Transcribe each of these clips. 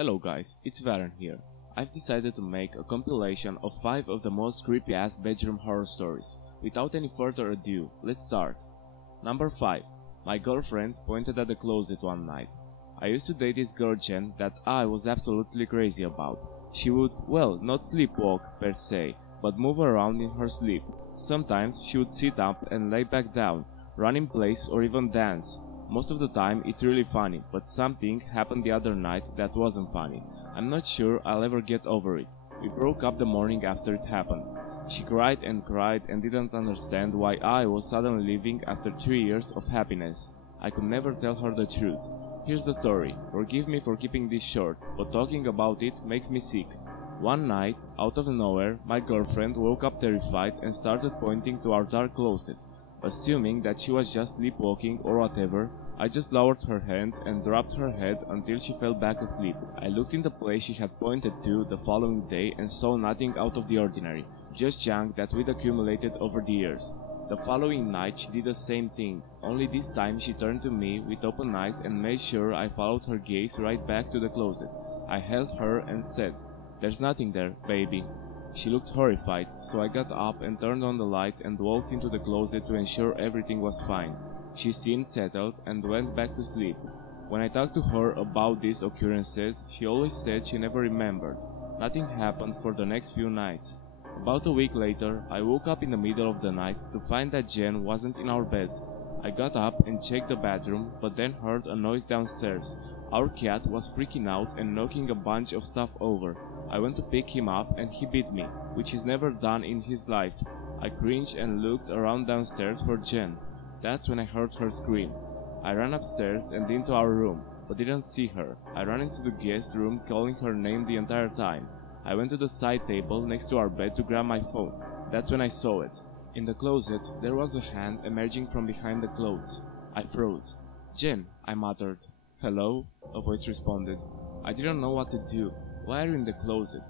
Hello guys, it's Varen here. I've decided to make a compilation of 5 of the most creepy ass bedroom horror stories. Without any further ado, let's start. Number 5. My girlfriend pointed at the closet one night. I used to date this girl Jen that I was absolutely crazy about. She would, well, not sleepwalk per se, but move around in her sleep. Sometimes she would sit up and lay back down, run in place or even dance. Most of the time it's really funny, but something happened the other night that wasn't funny. I'm not sure I'll ever get over it. We broke up the morning after it happened. She cried and didn't understand why I was suddenly leaving after 3 years of happiness. I could never tell her the truth. Here's the story. Forgive me for keeping this short, but talking about it makes me sick. One night, out of nowhere, my girlfriend woke up terrified and started pointing to our dark closet. Assuming that she was just sleepwalking or whatever, I just lowered her hand and dropped her head until she fell back asleep. I looked in the place she had pointed to the following day and saw nothing out of the ordinary, just junk that we'd accumulated over the years. The following night she did the same thing, only this time she turned to me with open eyes and made sure I followed her gaze right back to the closet. I held her and said, "There's nothing there, baby." She looked horrified, so I got up and turned on the light and walked into the closet to ensure everything was fine. She seemed settled and went back to sleep. When I talked to her about these occurrences, she always said she never remembered. Nothing happened for the next few nights. About a week later, I woke up in the middle of the night to find that Jen wasn't in our bed. I got up and checked the bedroom, but then heard a noise downstairs. Our cat was freaking out and knocking a bunch of stuff over. I went to pick him up and he bit me, which he's never done in his life. I cringed and looked around downstairs for Jen. That's when I heard her scream. I ran upstairs and into our room, but didn't see her. I ran into the guest room calling her name the entire time. I went to the side table next to our bed to grab my phone. That's when I saw it. In the closet, there was a hand emerging from behind the clothes. I froze. "Jen," I muttered. "Hello?" a voice responded. I didn't know what to do. "Why are you in the closet?"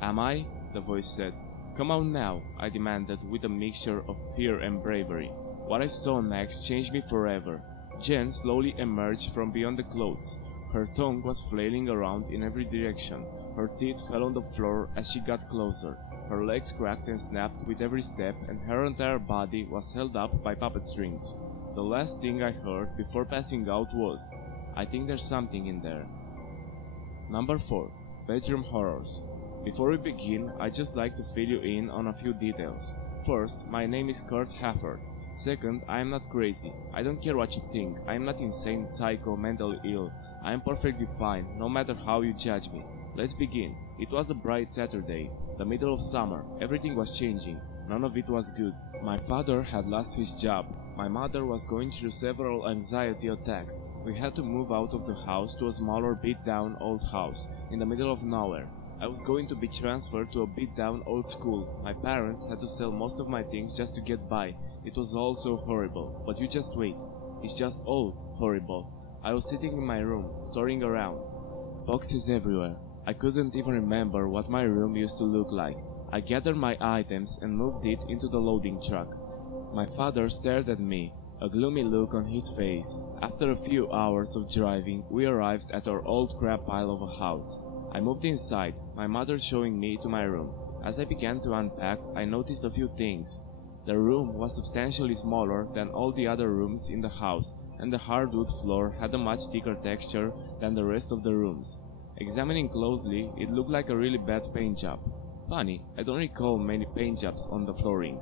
"Am I?" the voice said. "Come out now," I demanded with a mixture of fear and bravery. What I saw next changed me forever. Jen slowly emerged from beyond the clothes. Her tongue was flailing around in every direction. Her teeth fell on the floor as she got closer. Her legs cracked and snapped with every step, and her entire body was held up by puppet strings. The last thing I heard before passing out was, "I think there's something in there." Number 4. Bedroom horrors. Before we begin, I'd just like to fill you in on a few details. First, my name is Kurt Hafford. Second, I am not crazy. I don't care what you think. I am not insane, psycho, mentally ill. I am perfectly fine, no matter how you judge me. Let's begin. It was a bright Saturday, the middle of summer. Everything was changing. None of it was good. My father had lost his job. My mother was going through several anxiety attacks. We had to move out of the house to a smaller, beat-down old house in the middle of nowhere. I was going to be transferred to a beat-down old school. My parents had to sell most of my things just to get by. It was all so horrible. But you just wait. It's just all horrible. I was sitting in my room, staring around. Boxes everywhere. I couldn't even remember what my room used to look like. I gathered my items and moved it into the loading truck. My father stared at me, a gloomy look on his face. After a few hours of driving, we arrived at our old crap pile of a house. I moved inside, my mother showing me to my room. As I began to unpack, I noticed a few things. The room was substantially smaller than all the other rooms in the house, and the hardwood floor had a much thicker texture than the rest of the rooms. Examining closely, it looked like a really bad paint job. Funny, I don't recall many paint jobs on the flooring.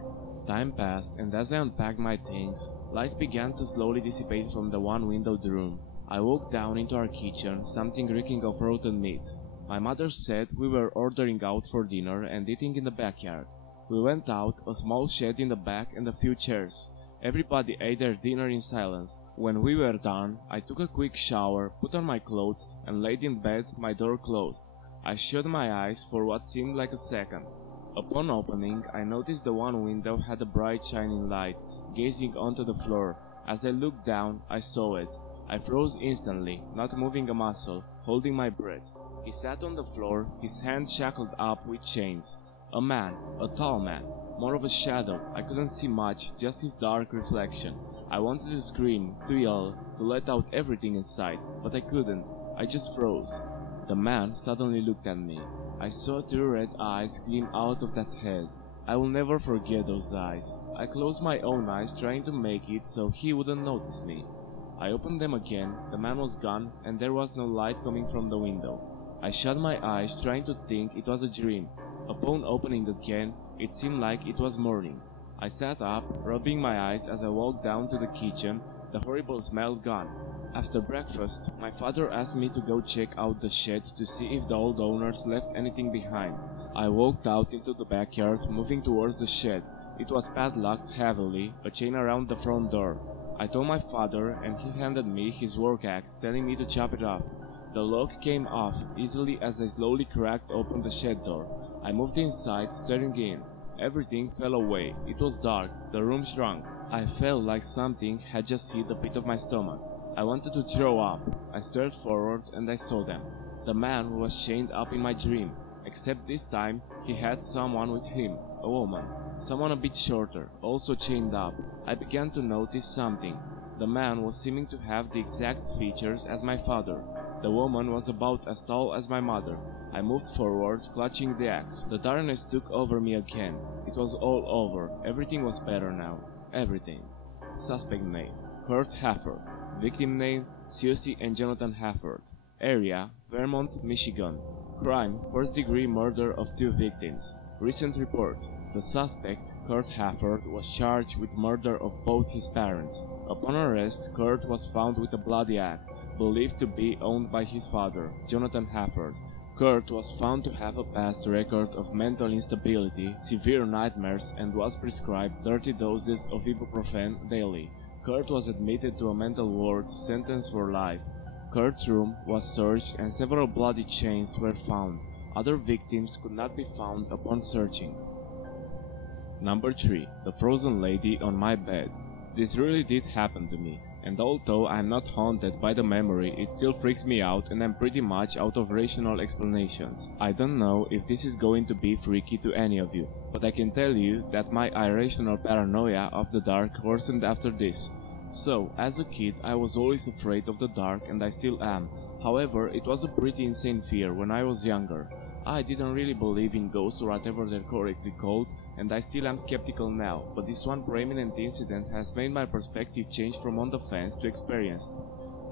Time passed, and as I unpacked my things, light began to slowly dissipate from the one-windowed room. I walked down into our kitchen, something reeking of rotten meat. My mother said we were ordering out for dinner and eating in the backyard. We went out, a small shed in the back and a few chairs. Everybody ate their dinner in silence. When we were done, I took a quick shower, put on my clothes, and laid in bed, my door closed. I shut my eyes for what seemed like a second. Upon opening, I noticed the one window had a bright shining light, gazing onto the floor. As I looked down, I saw it. I froze instantly, not moving a muscle, holding my breath. He sat on the floor, his hands shackled up with chains. A man, a tall man, more of a shadow. I couldn't see much, just his dark reflection. I wanted to scream, to yell, to let out everything inside, but I couldn't. I just froze. The man suddenly looked at me. I saw two red eyes gleam out of that head. I will never forget those eyes. I closed my own eyes trying to make it so he wouldn't notice me. I opened them again, the man was gone and there was no light coming from the window. I shut my eyes trying to think it was a dream. Upon opening again, it seemed like it was morning. I sat up, rubbing my eyes as I walked down to the kitchen, the horrible smell gone. After breakfast, my father asked me to go check out the shed to see if the old owners left anything behind. I walked out into the backyard, moving towards the shed. It was padlocked heavily, a chain around the front door. I told my father and he handed me his work axe, telling me to chop it off. The lock came off easily as I slowly cracked open the shed door. I moved inside, staring in. Everything fell away. It was dark. The room shrunk. I felt like something had just hit the pit of my stomach. I wanted to throw up. I stared forward and I saw them. The man was chained up in my dream, except this time he had someone with him, a woman, someone a bit shorter, also chained up. I began to notice something. The man was seeming to have the exact features as my father. The woman was about as tall as my mother. I moved forward, clutching the axe. The darkness took over me again. It was all over. Everything was better now. Everything. Suspect name: Kurt Hafford. Victim name: Susie and Jonathan Hafford. Area: Vermont, Michigan. Crime: first-degree murder of 2 victims. Recent report: the suspect, Kurt Hafford, was charged with murder of both his parents. Upon arrest, Kurt was found with a bloody axe, believed to be owned by his father, Jonathan Hafford. Kurt was found to have a past record of mental instability, severe nightmares, and was prescribed 30 doses of ibuprofen daily. Kurt was admitted to a mental ward, sentenced for life. Kurt's room was searched and several bloody chains were found. Other victims could not be found upon searching. Number 3. The frozen lady on my bed. This really did happen to me, and although I am not haunted by the memory, it still freaks me out and I'm pretty much out of rational explanations. I don't know if this is going to be freaky to any of you, but I can tell you that my irrational paranoia of the dark worsened after this. So, as a kid, I was always afraid of the dark and I still am. However, it was a pretty insane fear when I was younger. I didn't really believe in ghosts or whatever they're correctly called, and I still am skeptical now, but this one prominent incident has made my perspective change from on the fence to experienced.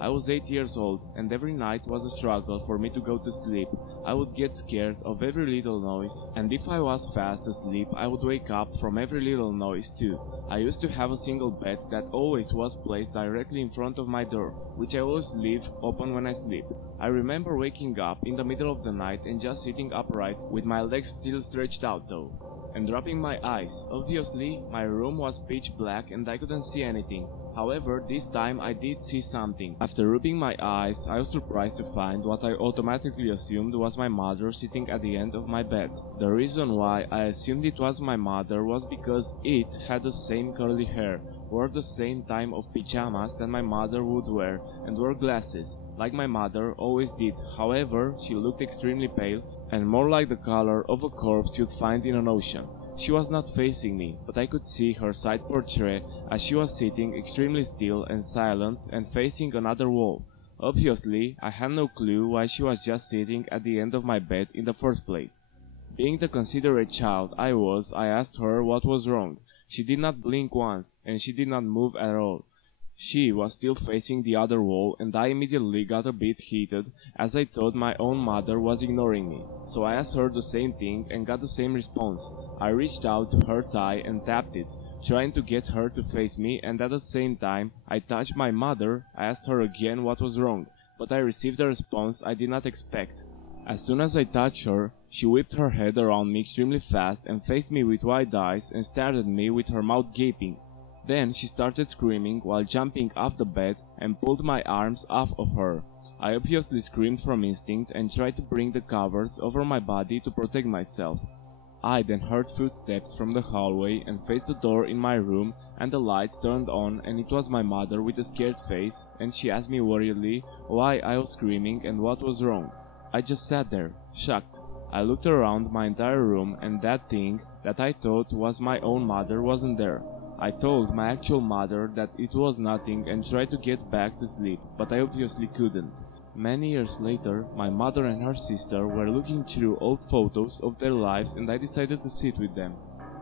I was 8 years old, and every night was a struggle for me to go to sleep. I would get scared of every little noise, and if I was fast asleep, I would wake up from every little noise too. I used to have a single bed that always was placed directly in front of my door, which I always leave open when I sleep. I remember waking up in the middle of the night and just sitting upright with my legs still stretched out though, and dropping my eyes. Obviously, my room was pitch black and I couldn't see anything. However, this time I did see something. After rubbing my eyes, I was surprised to find what I automatically assumed was my mother sitting at the end of my bed. The reason why I assumed it was my mother was because it had the same curly hair, wore the same type of pajamas that my mother would wear, and wore glasses, like my mother always did. However, she looked extremely pale, and more like the color of a corpse you'd find in an ocean. She was not facing me, but I could see her side portrait as she was sitting extremely still and silent and facing another wall. Obviously, I had no clue why she was just sitting at the end of my bed in the first place. Being the considerate child I was, I asked her what was wrong. She did not blink once, and she did not move at all. She was still facing the other wall, and I immediately got a bit heated as I thought my own mother was ignoring me. So I asked her the same thing and got the same response. I reached out to her thigh and tapped it, trying to get her to face me, and at the same time I touched my mother. I asked her again what was wrong, but I received a response I did not expect. As soon as I touched her, she whipped her head around me extremely fast and faced me with wide eyes and stared at me with her mouth gaping. Then she started screaming while jumping off the bed and pulled my arms off of her. I obviously screamed from instinct and tried to bring the covers over my body to protect myself. I then heard footsteps from the hallway and faced the door in my room, and the lights turned on, and it was my mother with a scared face, and she asked me worriedly why I was screaming and what was wrong. I just sat there, shocked. I looked around my entire room, and that thing that I thought was my own mother wasn't there. I told my actual mother that it was nothing and tried to get back to sleep, but I obviously couldn't. Many years later, my mother and her sister were looking through old photos of their lives and I decided to sit with them.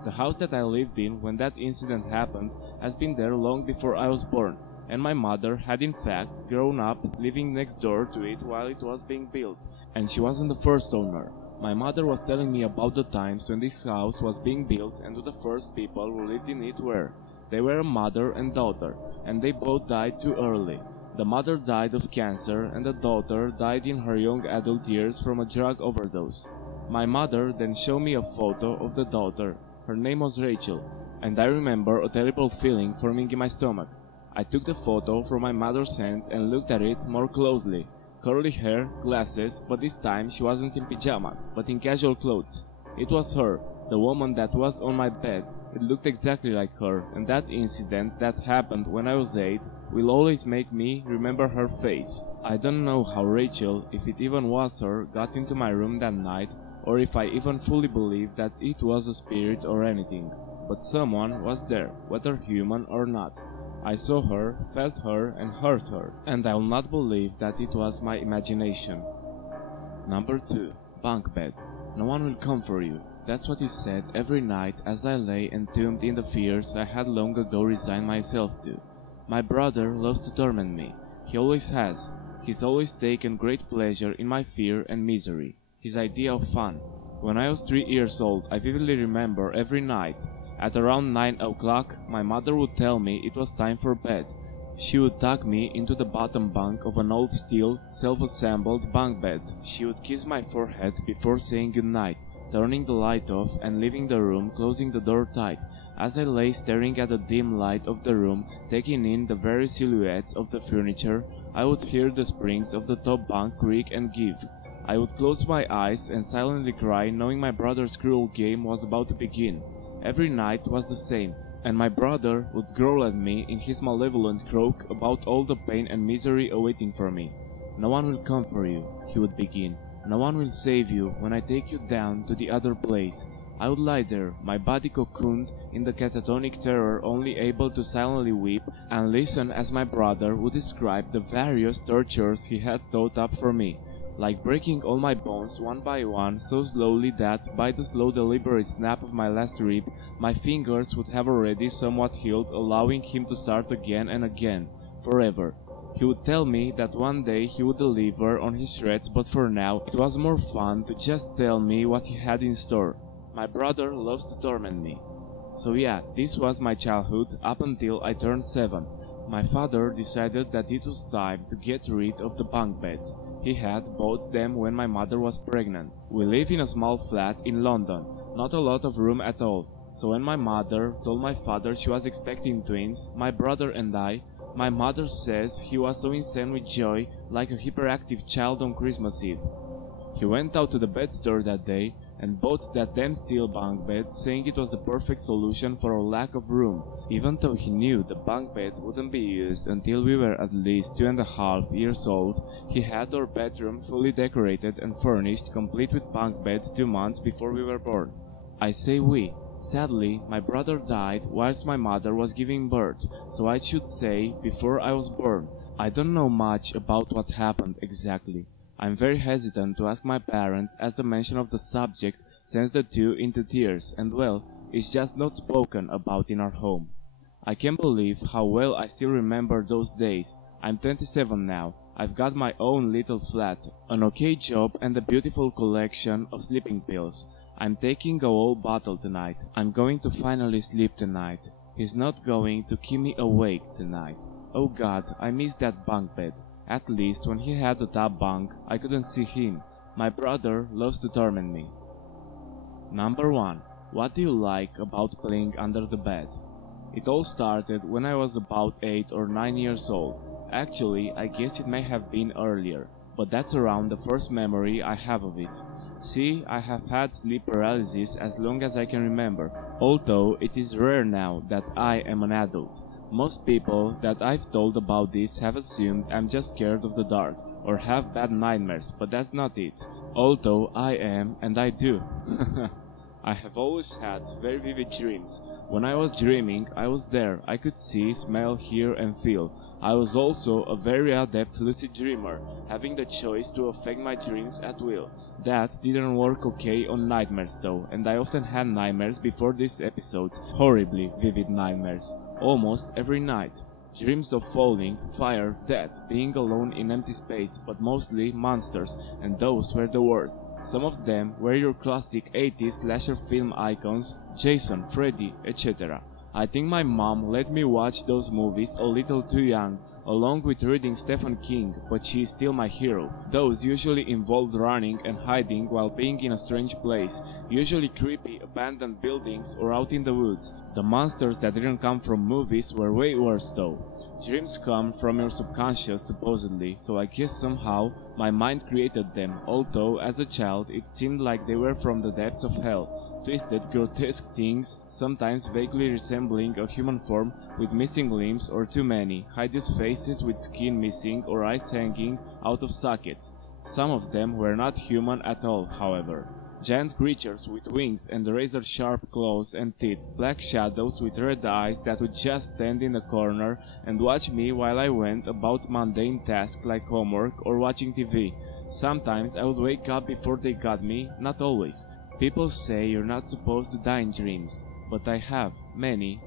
The house that I lived in when that incident happened has been there long before I was born, and my mother had in fact grown up living next door to it while it was being built, and she wasn't the first owner. My mother was telling me about the times when this house was being built and who the first people who lived in it were. They were a mother and daughter, and they both died too early. The mother died of cancer and the daughter died in her young adult years from a drug overdose. My mother then showed me a photo of the daughter. Her name was Rachel, and I remember a terrible feeling forming in my stomach. I took the photo from my mother's hands and looked at it more closely. Curly hair, glasses, but this time she wasn't in pajamas, but in casual clothes. It was her, the woman that was on my bed. It looked exactly like her, and that incident that happened when I was 8 will always make me remember her face. I don't know how Rachel, if it even was her, got into my room that night, or if I even fully believe that it was a spirit or anything. But someone was there, whether human or not. I saw her, felt her, and heard her, and I will not believe that it was my imagination. Number 2. Bunk bed. No one will come for you. That's what he said every night as I lay entombed in the fears I had long ago resigned myself to. My brother loves to torment me. He always has. He's always taken great pleasure in my fear and misery. His idea of fun. When I was 3 years old, I vividly remember every night, at around 9 o'clock, my mother would tell me it was time for bed. She would tuck me into the bottom bunk of an old steel, self-assembled bunk bed. She would kiss my forehead before saying goodnight, turning the light off and leaving the room, closing the door tight. As I lay staring at the dim light of the room, taking in the various silhouettes of the furniture, I would hear the springs of the top bunk creak and give. I would close my eyes and silently cry, knowing my brother's cruel game was about to begin. Every night was the same, and my brother would growl at me in his malevolent croak about all the pain and misery awaiting for me. "No one will come for you," he would begin. "No one will save you when I take you down to the other place." I would lie there, my body cocooned in the catatonic terror, only able to silently weep and listen as my brother would describe the various tortures he had thought up for me, like breaking all my bones one by one so slowly that, by the slow deliberate snap of my last rib, my fingers would have already somewhat healed, allowing him to start again and again, forever. He would tell me that one day he would deliver on his threats, but for now it was more fun to just tell me what he had in store. My brother loves to torment me. So yeah, this was my childhood up until I turned 7. My father decided that it was time to get rid of the bunk beds. He had bought them when my mother was pregnant. We live in a small flat in London, not a lot of room at all. So when my mother told my father she was expecting twins, my brother and I, my mother says he was so insane with joy, like a hyperactive child on Christmas Eve. He went out to the bed store that day and bought that then steel bunk bed, saying it was the perfect solution for our lack of room, even though he knew the bunk bed wouldn't be used until we were at least 2.5 years old. He had our bedroom fully decorated and furnished, complete with bunk bed 2 months before we were born. I say we. Sadly, my brother died whilst my mother was giving birth, so I should say before I was born. I don't know much about what happened exactly. I'm very hesitant to ask my parents, as the mention of the subject sends the two into tears, and well, it's just not spoken about in our home. I can't believe how well I still remember those days. I'm 27 now. I've got my own little flat, an okay job, and a beautiful collection of sleeping pills. I'm taking a whole bottle tonight. I'm going to finally sleep tonight. He's not going to keep me awake tonight. Oh God, I miss that bunk bed. At least when he had the top bunk, I couldn't see him. My brother loves to torment me. Number 1. What do you like about playing under the bed? It all started when I was about 8 or 9 years old. Actually, I guess it may have been earlier, but that's around the first memory I have of it. See, I have had sleep paralysis as long as I can remember, although it is rare now that I am an adult. Most people that I've told about this have assumed I'm just scared of the dark, or have bad nightmares, but that's not it. Although I am, and I do. I have always had very vivid dreams. When I was dreaming, I was there. I could see, smell, hear and feel. I was also a very adept lucid dreamer, having the choice to affect my dreams at will. That didn't work okay on nightmares though, and I often had nightmares before these episodes, horribly vivid nightmares, almost every night. Dreams of falling, fire, death, being alone in empty space, but mostly monsters, and those were the worst. Some of them were your classic 80s slasher film icons, Jason, Freddy, etc. I think my mom let me watch those movies a little too young, along with reading Stephen King, but she is still my hero. Those usually involved running and hiding while being in a strange place, usually creepy abandoned buildings or out in the woods. The monsters that didn't come from movies were way worse though. Dreams come from your subconscious supposedly, so I guess somehow my mind created them, although as a child it seemed like they were from the depths of hell. Twisted, grotesque things, sometimes vaguely resembling a human form with missing limbs or too many, hideous faces with skin missing or eyes hanging out of sockets. Some of them were not human at all, however. Giant creatures with wings and razor-sharp claws and teeth, black shadows with red eyes that would just stand in a corner and watch me while I went about mundane tasks like homework or watching TV. Sometimes I would wake up before they got me, not always. People say you're not supposed to die in dreams, but I have, many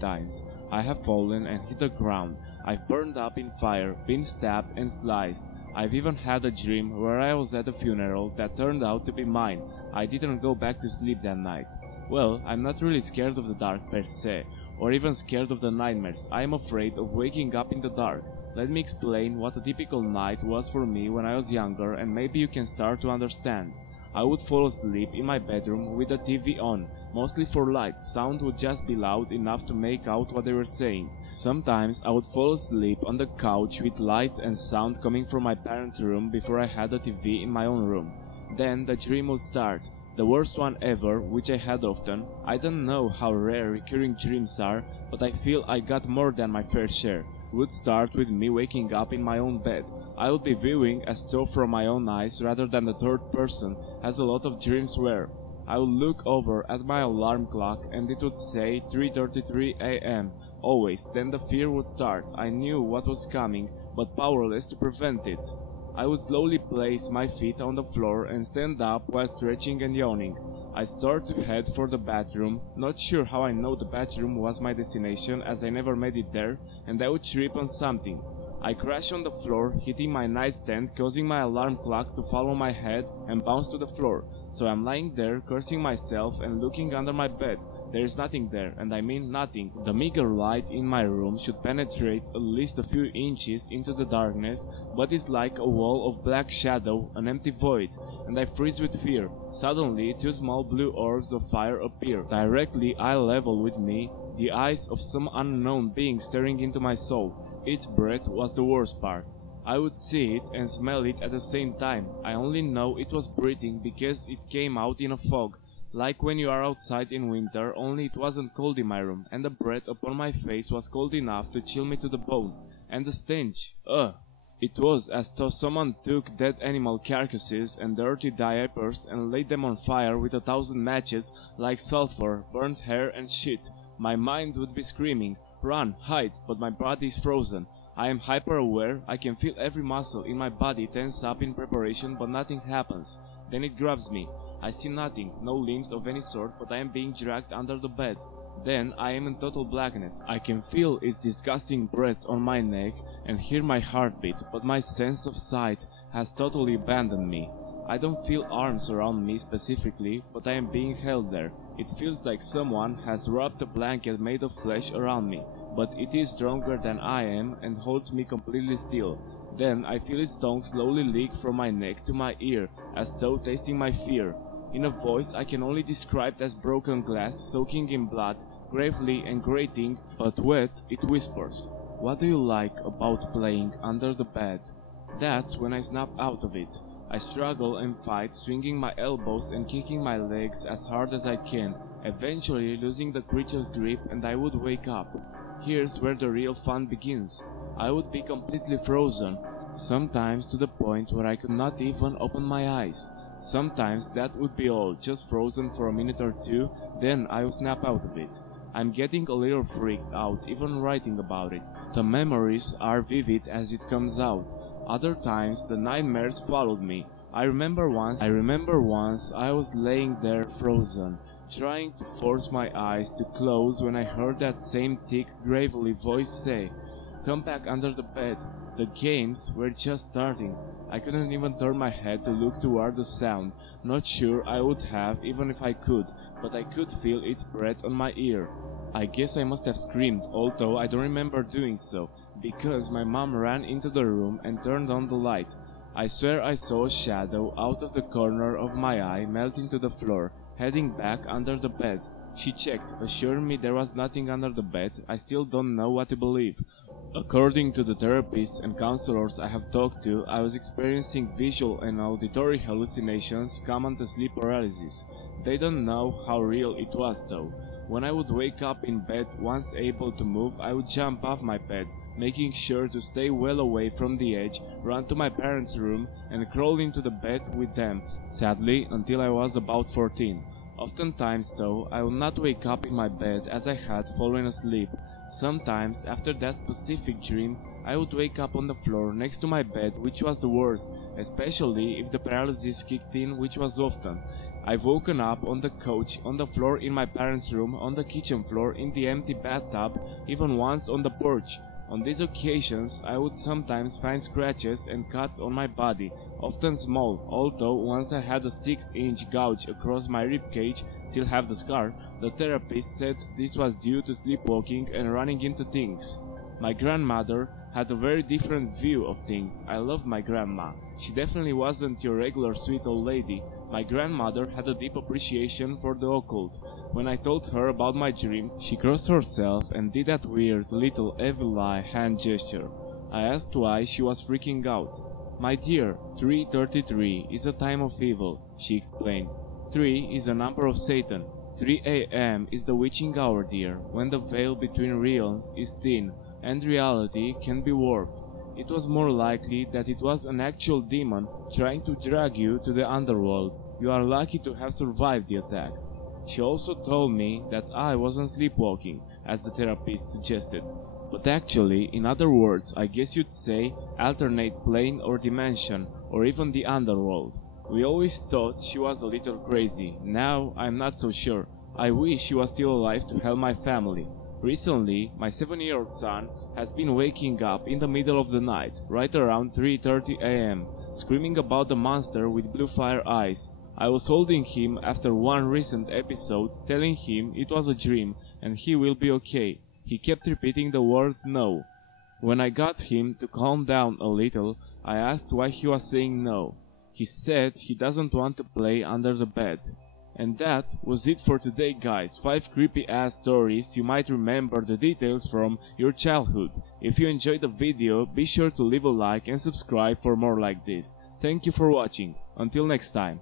times. I have fallen and hit the ground. I've burned up in fire, been stabbed and sliced. I've even had a dream where I was at a funeral that turned out to be mine. I didn't go back to sleep that night. Well, I'm not really scared of the dark per se, or even scared of the nightmares. I am afraid of waking up in the dark. Let me explain what a typical night was for me when I was younger, and maybe you can start to understand. I would fall asleep in my bedroom with the TV on, mostly for light. Sound would just be loud enough to make out what they were saying. Sometimes I would fall asleep on the couch with light and sound coming from my parents' room before I had a TV in my own room. Then the dream would start, the worst one ever, which I had often. I don't know how rare recurring dreams are, but I feel I got more than my fair share. Would start with me waking up in my own bed. I would be viewing as though from my own eyes rather than the third person, as a lot of dreams were. I would look over at my alarm clock and it would say 3:33 a.m. always. Then the fear would start. I knew what was coming, but powerless to prevent it. I would slowly place my feet on the floor and stand up while stretching and yawning. I start to head for the bathroom, not sure how I know the bathroom was my destination as I never made it there, and I would trip on something. I crash on the floor, hitting my nightstand, causing my alarm clock to fall on my head and bounce to the floor. So I'm lying there, cursing myself and looking under my bed. There is nothing there, and I mean nothing. The meager light in my room should penetrate at least a few inches into the darkness, but it's like a wall of black shadow, an empty void, and I freeze with fear. Suddenly, two small blue orbs of fire appear, directly eye level with me, the eyes of some unknown being staring into my soul. Its breath was the worst part. I would see it and smell it at the same time. I only know it was breathing because it came out in a fog, like when you are outside in winter, only it wasn't cold in my room, and the breath upon my face was cold enough to chill me to the bone. And the stench, ugh! It was as though someone took dead animal carcasses and dirty diapers and laid them on fire with 1,000 matches like sulfur, burnt hair and shit. My mind would be screaming, run, hide, but my body is frozen. I am hyper-aware, I can feel every muscle in my body tense up in preparation, but nothing happens. Then it grabs me. I see nothing, no limbs of any sort, but I am being dragged under the bed. Then I am in total blackness. I can feel its disgusting breath on my neck and hear my heartbeat, but my sense of sight has totally abandoned me. I don't feel arms around me specifically, but I am being held there. It feels like someone has wrapped a blanket made of flesh around me, but it is stronger than I am and holds me completely still. Then I feel its tongue slowly leak from my neck to my ear, as though tasting my fear. In a voice I can only describe as broken glass soaking in blood, gravely and grating, but wet, it whispers, "What do you like about playing under the bed?" That's when I snap out of it. I struggle and fight, swinging my elbows and kicking my legs as hard as I can, eventually losing the creature's grip, and I would wake up. Here's where the real fun begins. I would be completely frozen, sometimes to the point where I could not even open my eyes. Sometimes that would be all, just frozen for a minute or two, then I would snap out of it. I'm getting a little freaked out even writing about it. The memories are vivid as it comes out. Other times the nightmares followed me. I remember once I was laying there frozen, trying to force my eyes to close when I heard that same thick, gravelly voice say, "Come back under the bed." The games were just starting. I couldn't even turn my head to look toward the sound. Not sure I would have even if I could, but I could feel its breath on my ear. I guess I must have screamed, although I don't remember doing so, because my mom ran into the room and turned on the light. I swear I saw a shadow out of the corner of my eye melt into the floor, heading back under the bed. She checked, assuring me there was nothing under the bed. I still don't know what to believe. According to the therapists and counselors I have talked to, I was experiencing visual and auditory hallucinations common to sleep paralysis. They don't know how real it was though. When I would wake up in bed once able to move, I would jump off my bed, making sure to stay well away from the edge, run to my parents' room and crawl into the bed with them, sadly until I was about 14. Oftentimes though, I would not wake up in my bed as I had fallen asleep. Sometimes, after that specific dream, I would wake up on the floor next to my bed, which was the worst, especially if the paralysis kicked in, which was often. I've woken up on the couch, on the floor in my parents' room, on the kitchen floor, in the empty bathtub, even once on the porch. On these occasions, I would sometimes find scratches and cuts on my body, often small, although once I had a 6-inch gouge across my ribcage, still have the scar. The therapist said this was due to sleepwalking and running into things. My grandmother had a very different view of things. I love my grandma. She definitely wasn't your regular sweet old lady. My grandmother had a deep appreciation for the occult. When I told her about my dreams, she crossed herself and did that weird little evil eye hand gesture. I asked why she was freaking out. "My dear, 3:33 is a time of evil," she explained. 3 is a number of Satan. 3 a.m. is the witching hour, dear, when the veil between realms is thin and reality can be warped. It was more likely that it was an actual demon trying to drag you to the underworld. You are lucky to have survived the attacks. She also told me that I wasn't sleepwalking, as the therapist suggested, but actually, in other words, I guess you'd say alternate plane or dimension, or even the underworld. We always thought she was a little crazy. Now I'm not so sure. I wish she was still alive to help my family. Recently, my 7-year-old son has been waking up in the middle of the night, right around 3:30 a.m., screaming about the monster with blue fire eyes. I was holding him after one recent episode, telling him it was a dream and he will be okay. He kept repeating the word no. When I got him to calm down a little, I asked why he was saying no. He said he doesn't want to play under the bed. And that was it for today, guys. 5 creepy ass stories you might remember the details from your childhood. If you enjoyed the video, be sure to leave a like and subscribe for more like this. Thank you for watching. Until next time.